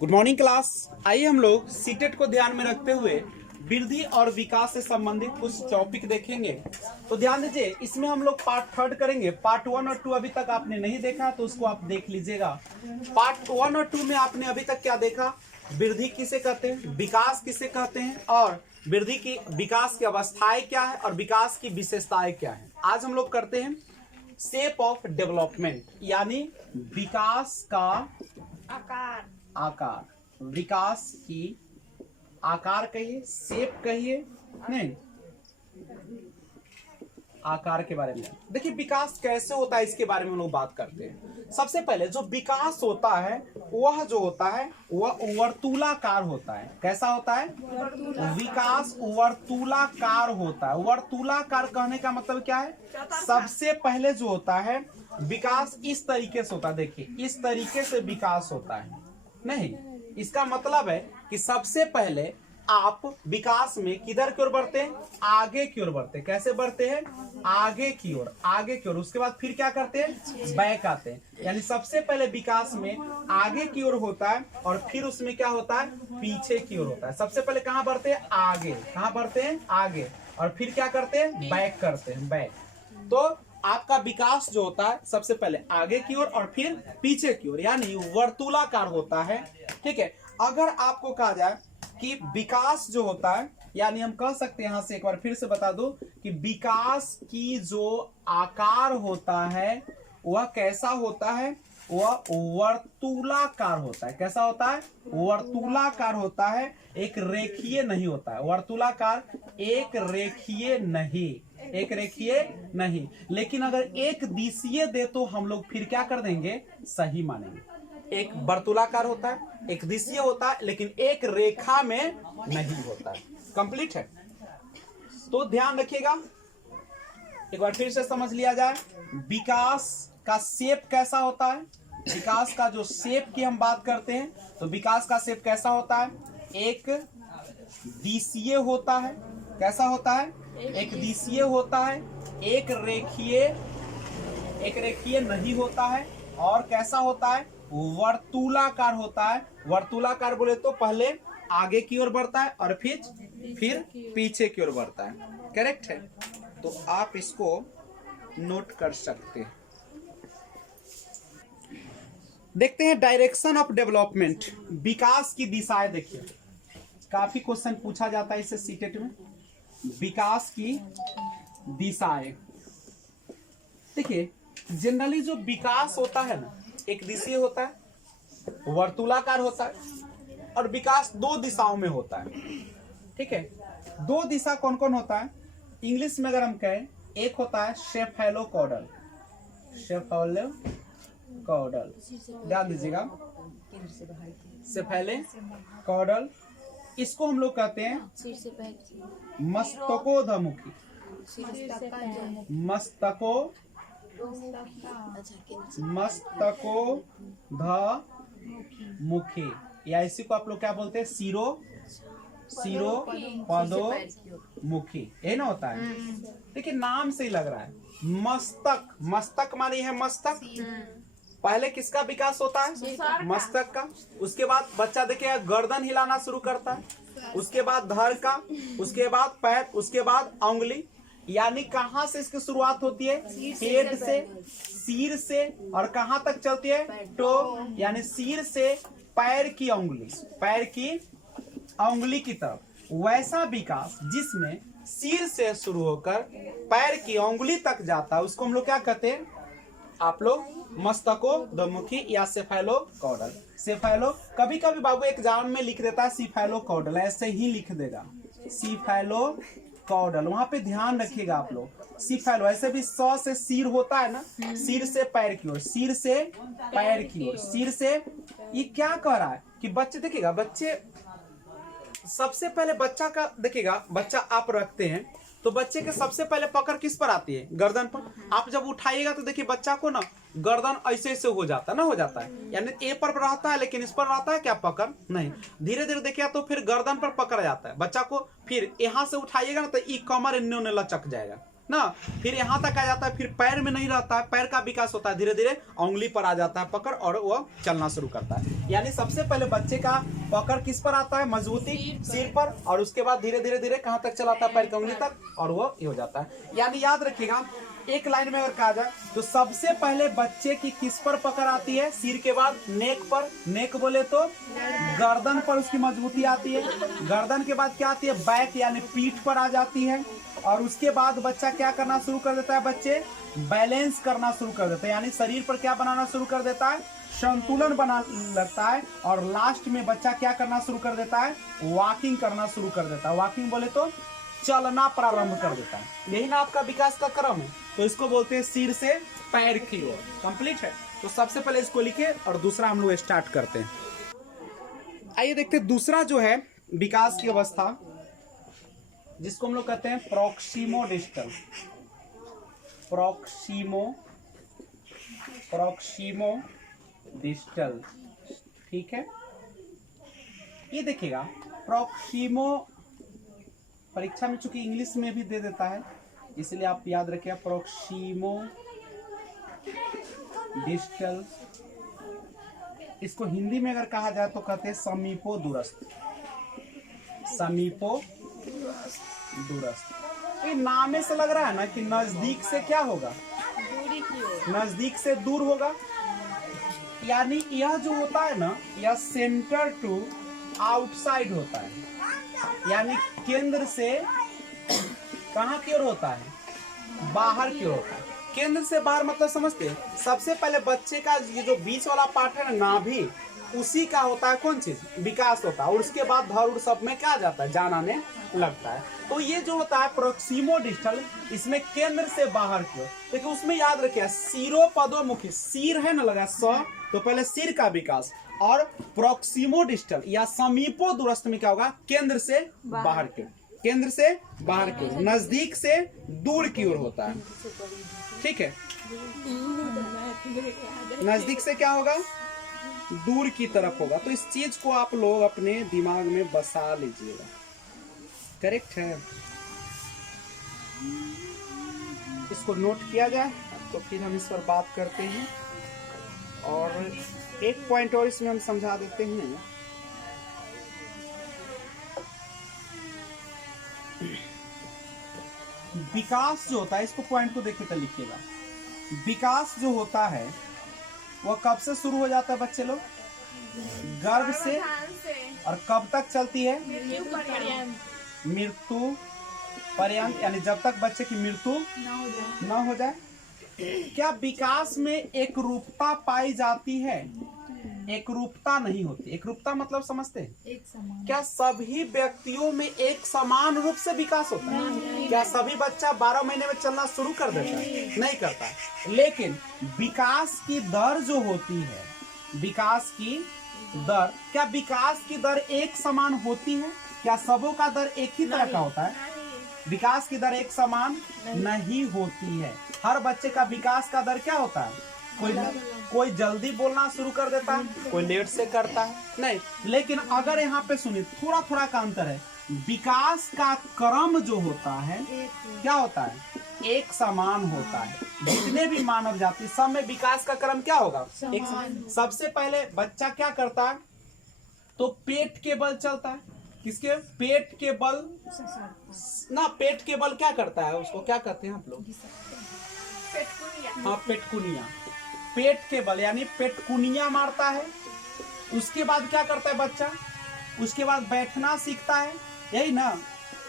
Good morning class. आइए हम लोग सीटेट को ध्यान में रखते हुए वृद्धि और विकास से संबंधित कुछ टॉपिक देखेंगे। तो ध्यान दीजिए, इसमें हम लोग पार्ट 3 करेंगे। पार्ट 1 और 2 अभी तक आपने नहीं देखा तो उसको आप देख लीजिएगा। पार्ट 1 और 2 में आपने अभी तक क्या देखा? वृद्धि किसे कहते हैं, विकास किसे कहते हैं, और वृद्धि की विकास की अवस्थाएं क्या है और विकास की विशेषताएं क्या है। आज हम लोग करते हैं शेप ऑफ डेवलपमेंट, यानी विकास का आकार, विकास की आकार कहिए, शेप कहिए, नहीं आकार के बारे में। देखिए विकास कैसे होता है इसके बारे में हम लोग बात करते हैं। सबसे पहले जो विकास होता है वह जो होता है वह वर्तुलाकार होता है। कैसा होता है? विकास वर्तुलाकार होता है। वर्तुलाकार कहने का मतलब क्या है? सबसे पहले जो होता है विकास इस तरीके से होता है। देखिए इस तरीके से विकास होता है। नहीं, इसका मतलब है कि सबसे पहले आप विकास में किधर की ओर बढ़ते हैं? आगे की ओर बढ़ते हैं। कैसे बढ़ते हैं? आगे की ओर, आगे की ओर। उसके बाद फिर क्या करते हैं? बैक आते हैं। यानी सबसे पहले विकास में आगे की ओर होता है और फिर उसमें क्या होता है? पीछे की ओर होता है। सबसे पहले कहां बढ़ते हैं? आगे। कहां बढ़ते हैं? आगे। और फिर क्या करते हैं? बैक करते हैं, बैक। तो आपका विकास जो होता है सबसे पहले आगे की ओर और फिर पीछे की ओर, यानी वर्तुलाकार होता है। ठीक है। अगर आपको कहा जाए कि विकास जो होता है, यानी हम कह सकते हैं, यहां से एक बार फिर से बता दूं कि विकास की जो आकार होता है वह कैसा होता है? वह वर्तुलाकार होता है। कैसा होता है? वर्तुलाकार होता है, एक रेखीय नहीं होता है। वर्तुलाकार एक रेखीय नहीं, एक रेखीय नहीं। लेकिन अगर एक दिशीय दे तो हम लोग फिर क्या कर देंगे? सही मानेंगे। एक वर्तुलाकार होता है, एक दिशीय होता है, लेकिन एक रेखा में नहीं होता है। कंप्लीट है। तो ध्यान रखिएगा, एक बार फिर से समझ लिया जाए विकास का शेप कैसा होता है। विकास का जो शेप की हम बात करते हैं तो विकास का शेप कैसा होता है? एक दिशीय होता है। कैसा होता है? एक दिशीय होता है, एक रेखीय नहीं होता है। और कैसा होता है? वर्तुलाकार होता है। वर्तुलाकार बोले तो पहले आगे की ओर बढ़ता है और फिर पीछे की ओर बढ़ता है। करेक्ट है। तो आप इसको नोट कर सकते हैं। देखते हैं डायरेक्शन ऑफ डेवलपमेंट, विकास की दिशाएं। देखिए काफी क्वेश्चन पूछा जाता है इससे सीटेट में। विकास की दिशाएं देखिए, जनरली जो विकास होता है ना, एक दिशीय होता है, वर्तुलाकार होता है, और विकास दो दिशाओं में होता है। ठीक है। दो दिशा कौन कौन होता है? इंग्लिश में अगर हम कहें, एक होता है सेफेलोकॉडल। सेफेलोकॉडल, ध्यान दीजिएगा, सेफेलोकॉडल। इसको हम लोग कहते हैं मस्तकोधमुखी। मस्तकोधमुखी, या इसी को आप लोग क्या बोलते हैं? सिरोपदोमुखी। यही ना होता है। देखिए नाम से ही लग रहा है। मस्तक मानी है मस्तक। पहले किसका विकास होता है? मस्तक का। उसके बाद बच्चा देखिए गर्दन हिलाना शुरू करता है, उसके बाद धड़ का, उसके बाद पैर, उसके बाद उंगली। यानी कहां से इसकी शुरुआत होती है? हेड से, सिर से, और कहां तक चलती है? टो, यानी सिर से पैर की उंगली की तरफ। वैसा विकास जिसमें सिर से शुरू होकर पैर की उंगली तक जाता है उसको हम लोग क्या कहते हैं? आप लोग मस्तकोधमुखी या सेफेलोकॉडल। कभी कभी बाबू एग्जाम में लिख देता है सिफेलोकॉडल, ऐसे ही लिख देगा सिफेलोकॉडल। वहां पे ध्यान रखिएगा आप लोग। सिफेलो, ऐसे भी सौ से सिर होता है ना, सिर से पैर की ओर, सिर से पैर की ओर, सिर से। ये क्या कह रहा है कि बच्चे देखिएगा, बच्चे सबसे पहले बच्चा का देखिएगा, बच्चा आप रखते हैं तो बच्चे के सबसे पहले पकड़ किस पर आती है? गर्दन पर। आप जब उठाइएगा तो देखिए बच्चा को ना गर्दन ऐसे ऐसे हो जाता है, यानी ए पर रहता है, लेकिन इस पर रहता है क्या? पकड़ नहीं। धीरे धीरे देखिए तो फिर गर्दन पर पकड़ जाता है बच्चा को। फिर यहां से उठाइएगा ना तो ई कमर इन्होंने लचक जाएगा, ना, फिर यहाँ तक आ जाता है, फिर पैर में नहीं रहता है, पैर का विकास होता है, धीरे धीरे उंगली पर आ जाता है पकड़ और वो चलना शुरू करता है। यानी सबसे पहले बच्चे का पकड़ किस पर आता है, मजबूती सिर पर, और उसके बाद धीरे धीरे धीरे कहाँ तक चलाता है, पैर की उंगली तक, और वो ये हो जाता है। यानी याद रखिएगा, एक लाइन में अगर कहा जाए तो सबसे पहले बच्चे की किस पर पकड़ आती है, सिर के बाद नेक पर, नेक बोले तो गर्दन पर उसकी मजबूती आती है, गर्दन के बाद क्या आती है, बैक यानी पीठ पर आ जाती है, और उसके बाद बच्चा क्या करना शुरू कर देता है, बच्चे बैलेंस करना शुरू कर देता है, यानी शरीर पर क्या बनाना शुरू कर देता है, संतुलन बना लगता है, और लास्ट में बच्चा क्या करना शुरू कर देता है, वॉकिंग करना शुरू कर देता है। वॉकिंग बोले तो चलना प्रारंभ कर देता है। यही ना आपका विकास का क्रम है, तो इसको बोलते हैं सिर से पैर की ओर। कंप्लीट है। तो सबसे पहले इसको लिखे और दूसरा हम लोग स्टार्ट करते हैं। आइए देखते हैं दूसरा जो है विकास की अवस्था, जिसको हम लोग कहते हैं प्रॉक्सिमोडिस्टल। प्रॉक्सिमोडिस्टल, ठीक है। ये देखिएगा, प्रॉक्सिमो परीक्षा में चूंकि इंग्लिश में भी दे देता है, इसलिए आप याद रखिए प्रॉक्सिमोडिस्टल। इसको हिंदी में अगर कहा जाए तो कहते हैं समीपो दूरस्थ। समीपो दूरस्थ, ये नाम से लग रहा है ना कि नजदीक से क्या होगा, दूरी की ओर, नजदीक से दूर होगा। यानी यह जो होता है ना, यह सेंटर टू आउटसाइड होता है, यानी केंद्र से कहाँ की ओर होता है, बाहर की ओर होता है। केंद्र से बाहर मतलब समझते हैं, सबसे पहले बच्चे का ये जो बीच वाला पार्ट है ना, नाभि, उसी का होता है कौन चीज, विकास होता है, और उसके बाद धड़ सब में क्या जाता है, जान आने लगता है। तो ये जो होता है प्रॉक्सिमोडिस्टल, इसमें केंद्र से बाहर की ओर। देखिए उसमें याद रखिए सिरोपदोमुखी, सिर है ना लगा स, तो पहले सिर का विकास, और प्रॉक्सिमोडिस्टल या समीपो दूरस्थ में क्या होगा, केंद्र से बाहर की ओर, केंद्र से बाहर की ओर, नजदीक से दूर की ओर होता है। ठीक है, नजदीक से क्या होगा, दूर की तरफ होगा। तो इस चीज को आप लोग अपने दिमाग में बसा लीजिएगा। करेक्ट है, इसको नोट किया जाए तो फिर हम इस पर बात करते हैं। और एक पॉइंट और इसमें हम समझा देते हैं। विकास जो होता है, इसको पॉइंट को देखिए तो लिखिएगा, विकास जो होता है वह कब से शुरू हो जाता है बच्चे लोग, गर्भ से, और कब तक चलती है, मृत्यु पर्यंत, यानी जब तक बच्चे की मृत्यु न हो जाए। क्या विकास में एक रूपता पाई जाती है, एक रूपता नहीं होती। एक रूपता मतलब समझते हैं, एक समान। क्या सभी व्यक्तियों में एक समान रूप से विकास होता है? क्या सभी बच्चा 12 महीने में चलना शुरू कर देता है? नहीं करता है। लेकिन विकास की दर जो होती है, विकास की दर, क्या विकास की दर एक समान होती है? क्या सबों का दर एक ही तरह का होता है? विकास की दर एक समान नहीं होती है। हर बच्चे का विकास का दर क्या होता है? कोई जल्दी बोलना शुरू कर देता है, कोई लेट से करता है, नहीं। लेकिन अगर यहाँ पे सुनिए, थोड़ा थोड़ा का अंतर है। विकास का क्रम जो होता है क्या होता है? एक समान होता है। जितने भी मानव जाति, सब में विकास का क्रम क्या होगा? एक समान। सबसे पहले बच्चा क्या करता है? तो पेट के बल चलता है। किसके? पेट के बल ना, पेट के बल क्या करता है? उसको क्या कहते हैं आप लोग? हाँ, पेटकुनिया। पेट के बल यानी पेटकुनिया मारता है। उसके बाद क्या करता है बच्चा? उसके बाद बैठना सीखता है, यही ना।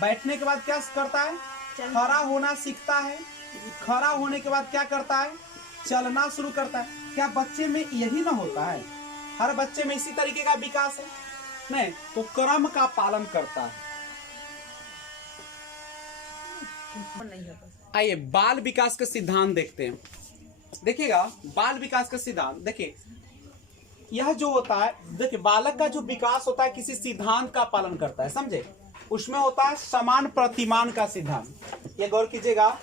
बैठने के बाद क्या करता है? खड़ा होना सीखता है। खड़ा होने के बाद क्या करता है? चलना शुरू करता है। क्या बच्चे में यही ना होता है? हर बच्चे में इसी तरीके का विकास है? नहीं, तो क्रम का पालन करता है। आइए बाल विकास का सिद्धांत देखते हैं। देखिएगा, बाल विकास का सिद्धांत देखिए, यह जो होता है, देखिए बालक का जो विकास होता है किसी सिद्धांत का पालन करता है, समझे? उसमें होता है समान प्रतिमान का सिद्धांत। ये गौर कीजिएगा,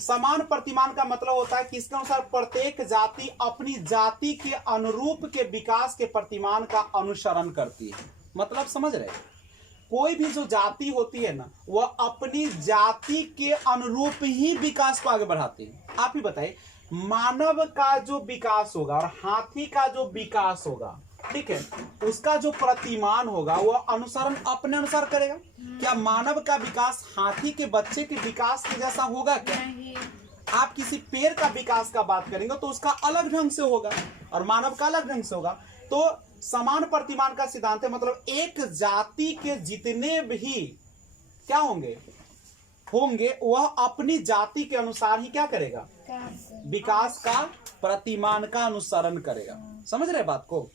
समान प्रतिमान का मतलब होता है कि इसके अनुसार प्रत्येक जाति अपनी जाति के अनुरूप के विकास के प्रतिमान का अनुसरण करती है। मतलब समझ रहे? कोई भी जो जाति होती है ना, वह अपनी जाति के अनुरूप ही विकास को आगे बढ़ाती है। आप ही बताइए, मानव का जो विकास होगा और हाथी का जो विकास होगा, ठीक है, उसका जो प्रतिमान होगा वह अनुसरण अपने अनुसार करेगा। क्या मानव का विकास हाथी के बच्चे के विकास के जैसा होगा क्या? आप किसी पेड़ का विकास का बात करेंगे तो उसका अलग ढंग से होगा और मानव का अलग ढंग से होगा। तो समान प्रतिमान का सिद्धांत है, मतलब एक जाति के जितने भी क्या होंगे वह अपनी जाति के अनुसार ही क्या करेगा? विकास का प्रतिमान का अनुसरण करेगा। समझ रहे बात को?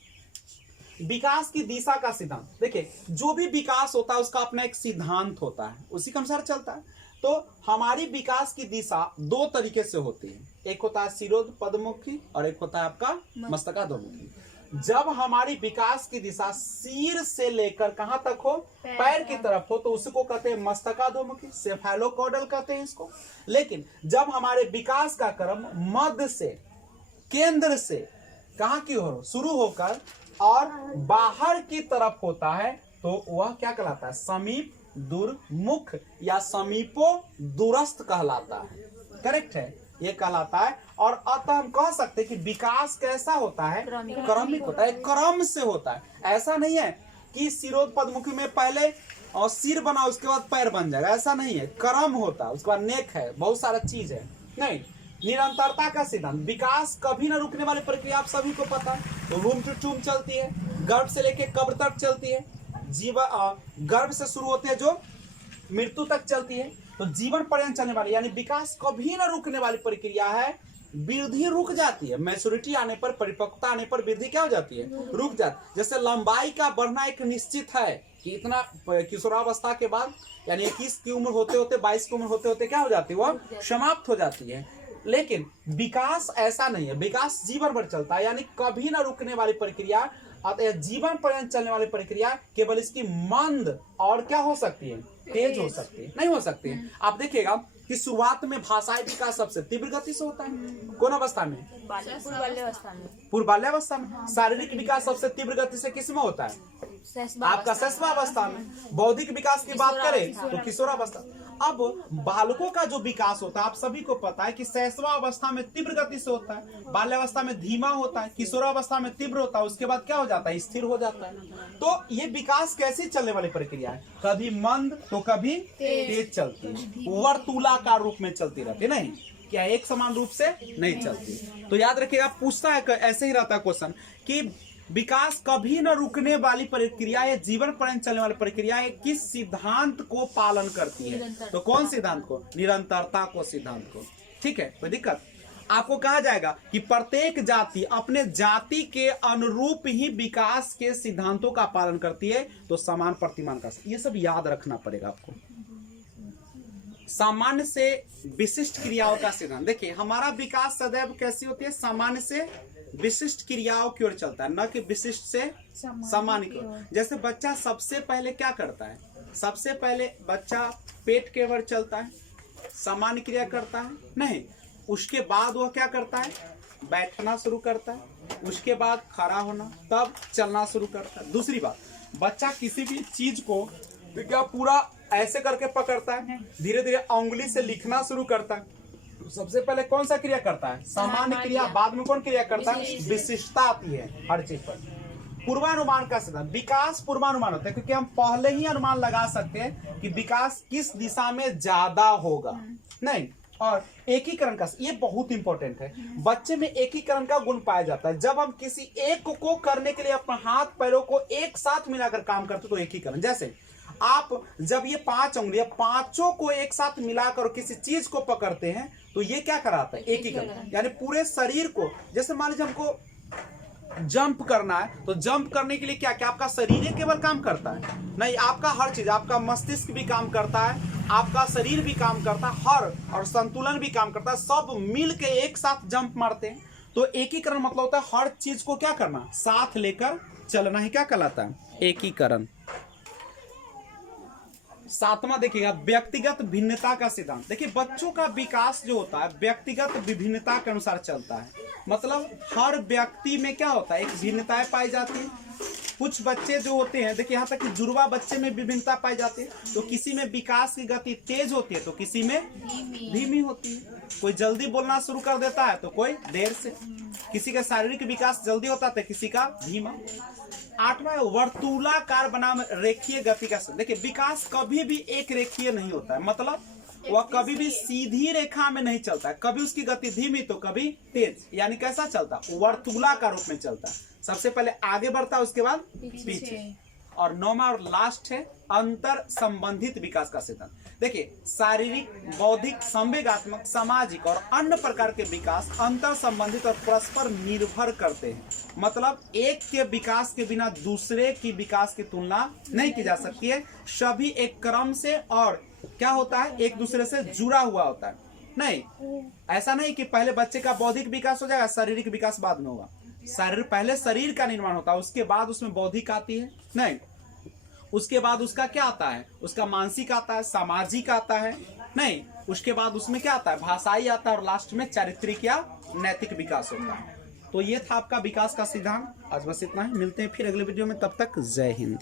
विकास की दिशा का सिद्धांत, देखिए जो भी विकास होता है उसका अपना एक सिद्धांत होता है, उसी के अनुसार चलता है। तो हमारी विकास की दिशा दो तरीके से होती है, एक होता है शिरोपदमुखी और एक होता है आपका मस्तकाधोमुखी। जब हमारी विकास की दिशा सिर से लेकर कहां तक हो, पैर की तरफ हो, तो उसको कहते हैं मस्तकाधोमुखी, सेफेलोकॉर्डल कहते हैं इसको। लेकिन जब हमारे विकास का क्रम मध्य से, केंद्र से कहां की ओर शुरू होकर और बाहर की तरफ होता है तो वह क्या कहलाता है? समीप दुर्मुख या समीपो दूरस्थ कहलाता है। करेक्ट है, ये कहलाता है। और अतः हम कह सकते हैं कि विकास कैसा होता है? क्रमिक होता है, क्रम से होता है। ऐसा नहीं है कि शिरोपदमुखी में पहले और सिर बना उसके बाद पैर बन जाएगा, ऐसा नहीं है। क्रम होता है, उसके बाद नेक है, बहुत सारा चीज है। नहीं, निरंतरता का सिद्धांत, विकास कभी न रुकने वाली प्रक्रिया आप सभी को पता है। तो रूम टू टूम चलती है, गर्भ से लेके कब्र तक चलती है, जीवन गर्भ से शुरू होते हैं जो मृत्यु तक चलती है। तो जीवन पर्यंत चलने वाली यानी विकास कभी न रुकने वाली प्रक्रिया है। वृद्धि रुक जाती है, मैच्योरिटी आने पर, परिपक्वता आने पर वृद्धि क्या हो जाती है? रुक जाती है। जैसे लंबाई का बढ़ना एक निश्चित है कि इतना किशोरावस्था के बाद यानी 21 की उम्र होते होते 22 की उम्र होते होते क्या हो जाती है? वह समाप्त हो जाती है। लेकिन विकास ऐसा नहीं है, विकास जीवन भर चलता है, यानी कभी न रुकने वाली प्रक्रिया। अतः जीवन पर्यंत चलने वाली प्रक्रिया केवल इसकी मंद और क्या हो सकती है? तेज हो सकती है, नहीं हो सकती है। आप देखिएगा कि शुरुआत में भाषाई विकास सबसे तीव्र गति से होता है। कौन अवस्था में? पूर्व बाल्यावस्था में। शारीरिक विकास सबसे तीव्र गति से किस में होता है? आपका शैशवावस्था में। बौद्धिक विकास की बात करें तो किशोरावस्था। अब बालकों का जो विकास होता है आप सभी को पता है कि शैशवावस्था में तीव्र गति से होता है, बाल्यावस्था में धीमा होता है, किशोरावस्था में तीव्र होता है, उसके बाद क्या हो जाता है? स्थिर हो जाता है। तो ये विकास कैसे चलने वाली प्रक्रिया है? कभी मंद तो कभी तेज चलती है, वर्तुलाकार रूप में चलती रहती है, नहीं क्या एक समान रूप से नहीं चलती। तो याद रखिएगा, पूछता है ऐसे ही रहता है क्वेश्चन कि विकास कभी न रुकने वाली प्रक्रिया है, जीवन पर्यंत चलने वाली प्रक्रिया है, किस सिद्धांत को पालन करती है? तो कौन सिद्धांत को? निरंतरता को, सिद्धांत को। ठीक है, कोई दिक्कत? आपको कहा जाएगा कि प्रत्येक जाति अपने जाति के अनुरूप ही विकास के सिद्धांतों का पालन करती है। तो समान प्रतिमान का, ये सब याद रखना पड़ेगा आपको। सामान्य से विशिष्ट क्रियाओं का सिद्धांत, देखिए हमारा विकास सदैव कैसी होती है? सामान्य से विशिष्ट क्रियाओं की ओर चलता है, न कि विशिष्ट से सामान्य की ओर। जैसे बच्चा सबसे पहले क्या करता है? सबसे पहले बच्चा पेट के ओर चलता है, सामान्य क्रिया करता है नहीं। उसके बाद वह क्या करता है? बैठना शुरू करता है, उसके बाद खड़ा होना, तब चलना शुरू करता है। दूसरी बात, बच्चा किसी भी चीज को क्या पूरा ऐसे करके पकड़ता है, धीरे धीरे उंगली से लिखना शुरू करता है। सबसे पहले कौन सा क्रिया करता है? सामान्य क्रिया। बाद में कौन क्रिया करता है? विशिष्टता आती है हर चीज पर। पूर्वानुमान का सिद्धांत, विकास पूर्वानुमान होता है क्योंकि हम पहले ही अनुमान लगा सकते हैं कि विकास किस दिशा में ज्यादा होगा, नहीं। और एकीकरण का, ये बहुत इंपॉर्टेंट है। बच्चे में एकीकरण का गुण पाया जाता है। जब हम किसी एक को करने के लिए अपने हाथ पैरों को एक साथ मिलाकर काम करते तो एकीकरण। जैसे आप जब ये 5 उंगलियां पांचों को एक साथ मिलाकर किसी चीज को पकड़ते हैं तो ये क्या कराता है? एकीकरण। यानी पूरे शरीर को, जैसे मान लीजिए हमको जंप करना है तो जंप करने के लिए क्या क्या आपका शरीर ही केवल काम करता है? नहीं, आपका हर चीज, आपका मस्तिष्क भी काम करता है, आपका शरीर भी काम करता है, हर और संतुलन भी काम करता है, सब मिल के एक साथ जंप मारते हैं। तो एकीकरण मतलब होता है हर चीज को क्या करना? साथ लेकर चलना ही क्या कहलाता है? एकीकरण। सातवां देखिएगा, व्यक्तिगत भिन्नता का सिद्धांत। देखिए बच्चों का विकास जो होता है व्यक्तिगत विभिन्नता के अनुसार चलता है। मतलब हर व्यक्ति में क्या होता है? एक भिन्नताएं पाई जाती है। कुछ बच्चे जो होते हैं, देखिए यहाँ तक कि जुड़वा बच्चे में विभिन्नता पाई जाती है। तो किसी में विकास की गति तेज होती है तो किसी में धीमी होती है। कोई जल्दी बोलना शुरू कर देता है तो कोई देर से। किसी का शारीरिक विकास जल्दी होता है तो किसी का धीमा। 8वां वर्तुलाकार बनाम रेखीय गति का। देखिए विकास कभी भी एक रेखीय नहीं होता है, मतलब वह कभी भी सीधी रेखा में नहीं चलता है। कभी उसकी गति धीमी तो कभी तेज, यानी कैसा चलता है, वर्तुलाकार रूप में चलता है। सबसे पहले आगे बढ़ता है उसके बाद पीछे। और 9वां और लास्ट है अंतर संबंधित विकास का सिद्धांत। देखिए शारीरिक, बौद्धिक, संवेगात्मक, सामाजिक और अन्य प्रकार के विकास अंतर संबंधित और परस्पर निर्भर करते हैं। मतलब एक के विकास के बिना दूसरे की विकास की तुलना नहीं की जा सकती है। सभी एक क्रम से और क्या होता है, एक दूसरे से जुड़ा हुआ होता है। नहीं, ऐसा नहीं कि पहले बच्चे का बौद्धिक विकास हो जाएगा, शारीरिक विकास बाद में होगा। पहले शरीर का निर्माण होता है, उसके बाद उसमें बौद्धिक आती है। नहीं, उसके बाद उसका क्या आता है, उसका मानसिक आता है, सामाजिक आता है। नहीं, उसके बाद उसमें क्या आता है, भाषाई आता है, और लास्ट में चारित्रिक या नैतिक विकास होता है। तो ये था आपका विकास का सिद्धांत। आज बस इतना ही, मिलते हैं फिर अगले वीडियो में। तब तक जय हिंद।